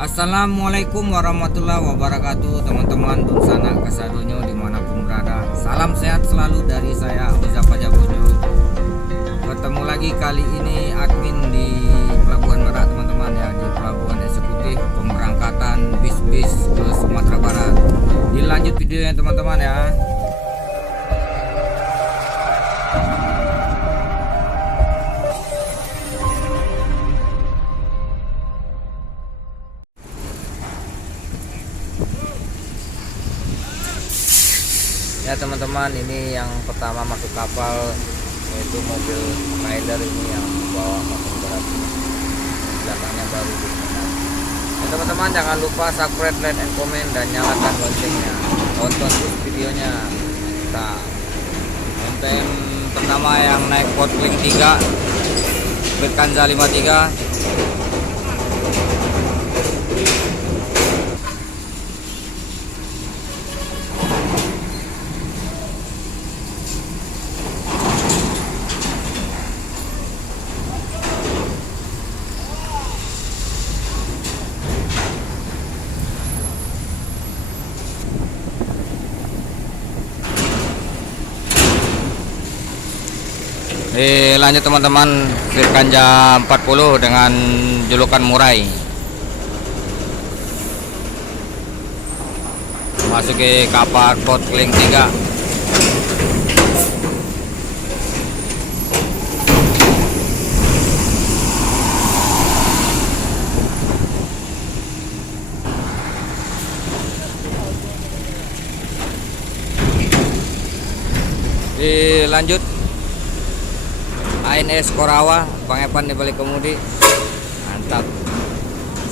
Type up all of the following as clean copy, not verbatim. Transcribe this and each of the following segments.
Assalamualaikum warahmatullahi wabarakatuh, teman-teman Dunsana Kasadonyo dimanapun berada. Salam sehat selalu dari saya Uza Pajabonyo. Ketemu lagi kali ini admin di Pelabuhan Merak, teman-teman ya, di Pelabuhan Eksekutif Pemberangkatan bis-bis ke Sumatera Barat. Dilanjut videonya teman-teman ya. Ya teman-teman, ini yang pertama masuk kapal, yaitu mobil trailer ini yang bawa pasir berat. Belakangnya baru di sana. Ya teman-teman, jangan lupa subscribe, like, and comment, dan nyalakan loncengnya. Tonton terus videonya. Nah, konten pertama yang naik Portling 3 Berkanza 53. Lanjut teman-teman, Virkanja 40 dengan julukan Murai. Masuk ke kapal Portling 3. Lanjut ANS Korawa, Bang Epan di balik kemudi. Mantap.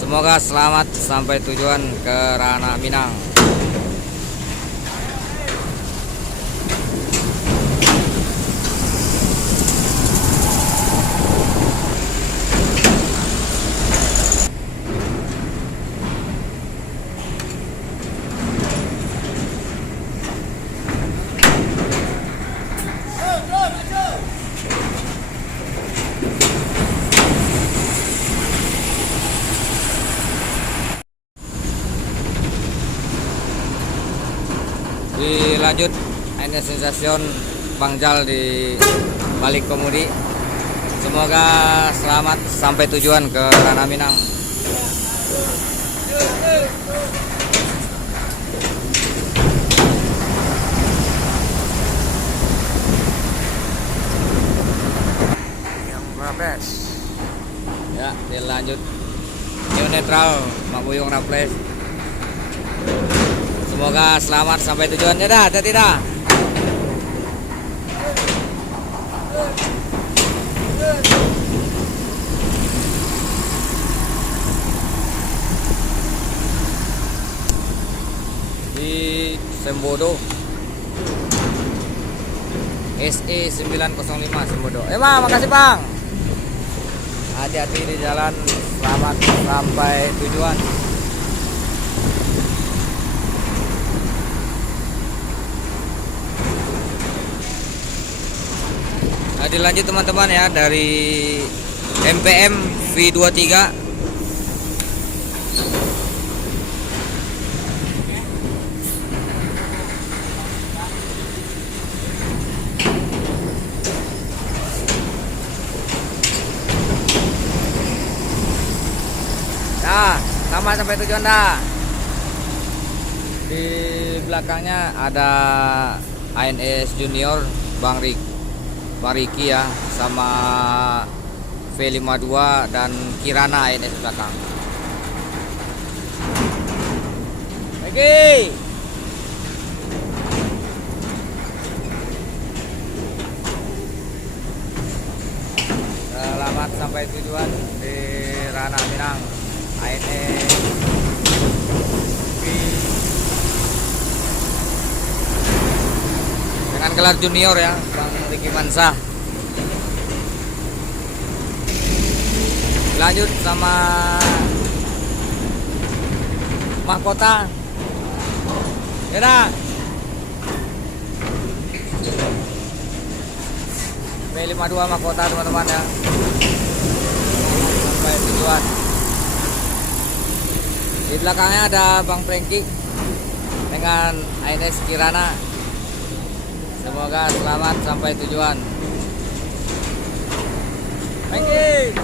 Semoga selamat sampai tujuan ke Ranah Minang. Dilanjut ANS Sensation Bangjal di balik kemudi. Semoga selamat sampai tujuan ke Ranah Minang. Yang Rapes. Ya, dilanjut New Netral Mabuyung Raples. Semoga selamat sampai tujuannya dah, tidak. Di Sembodo SE 905 Sembodo. Bang, makasih Bang. Hati-hati di jalan, selamat sampai tujuan. Dilanjut teman-teman ya, dari MPM V23. Nah, sama sampai tujuan dah. Di belakangnya ada ANS Junior Bang Riki ya, sama V52 dan Kirana ANS belakang. Oke. Selamat sampai tujuan di Ranah Minang. ANS dengan gelar junior ya, Bang Riki Mansah. Lanjut sama Mahkota. Ya dah. V52 Mahkota teman-teman ya. Sampai tujuan. Di belakangnya ada Bang Franky dengan ANS Kirana. Semoga selamat sampai tujuan. Franky.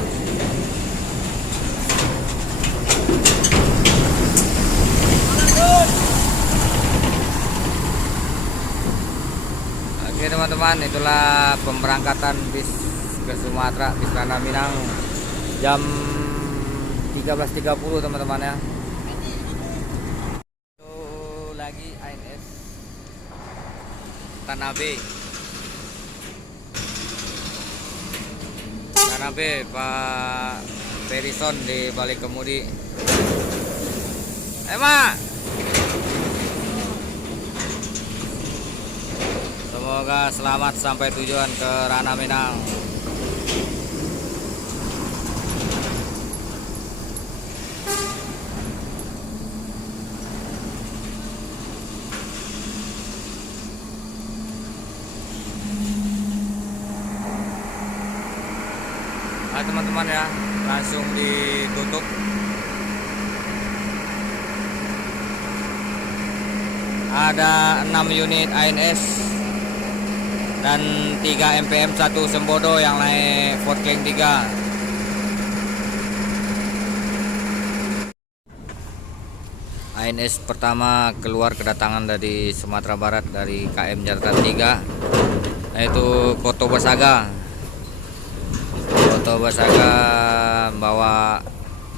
Oke teman-teman, itulah pemberangkatan bis ke Sumatera, bis Rana Minang jam 13.30 teman-teman ya. Itu lagi ANS Tanah B. Tanah B, Pak Perison di balik kemudi. Mak. Semoga selamat sampai tujuan ke Rana Minang. Nah teman-teman ya, langsung ditutup. Ada 6 unit ANS dan 3 MPM 1 Sembodo yang naik Ford King 3. ANS pertama keluar kedatangan dari Sumatera Barat dari KM Jatra 3, yaitu Koto Basaga. Koto Basaga bawa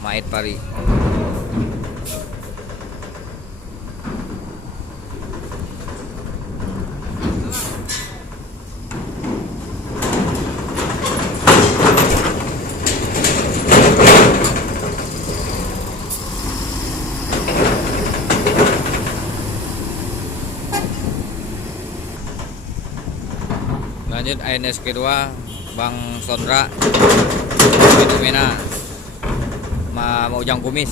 Mait Pari. Lanjut ANS kedua Bang Sondra itu Mena mau Ujang Kumis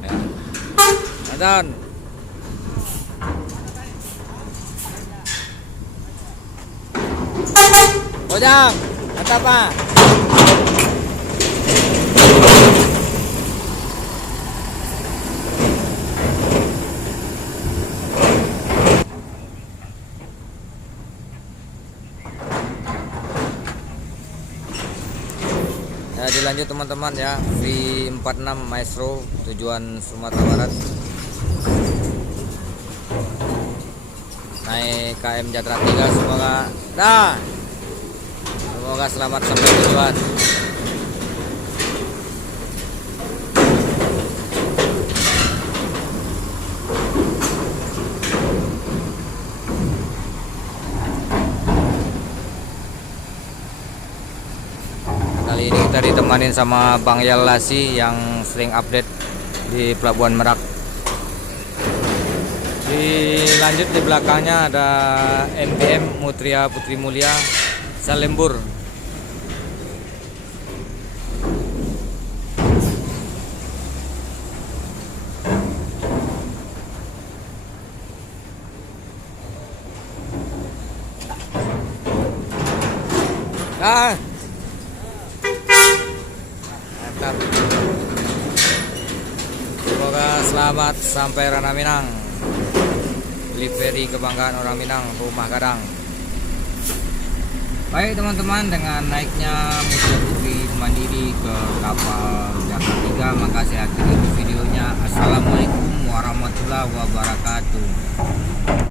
ya. Nonton Ujang kata apa? Ya, dilanjut teman-teman ya, V46 Maestro tujuan Sumatera Barat, naik KM Jatra 3. Semoga selamat sampai tujuan. Kali ini kita ditemanin sama Bang Yalasi yang sering update di Pelabuhan Merak. Dilanjut di belakangnya ada MPM Mutria Putri Mulia Salembur. Mantap. Semoga selamat sampai Rana Minang. Livery kebanggaan orang Minang, rumah Gadang. Baik teman-teman, dengan naiknya Mutia Putri Mandiri ke kapal Jatra 3, maka saya akhiri videonya. Assalamualaikum warahmatullahi wabarakatuh.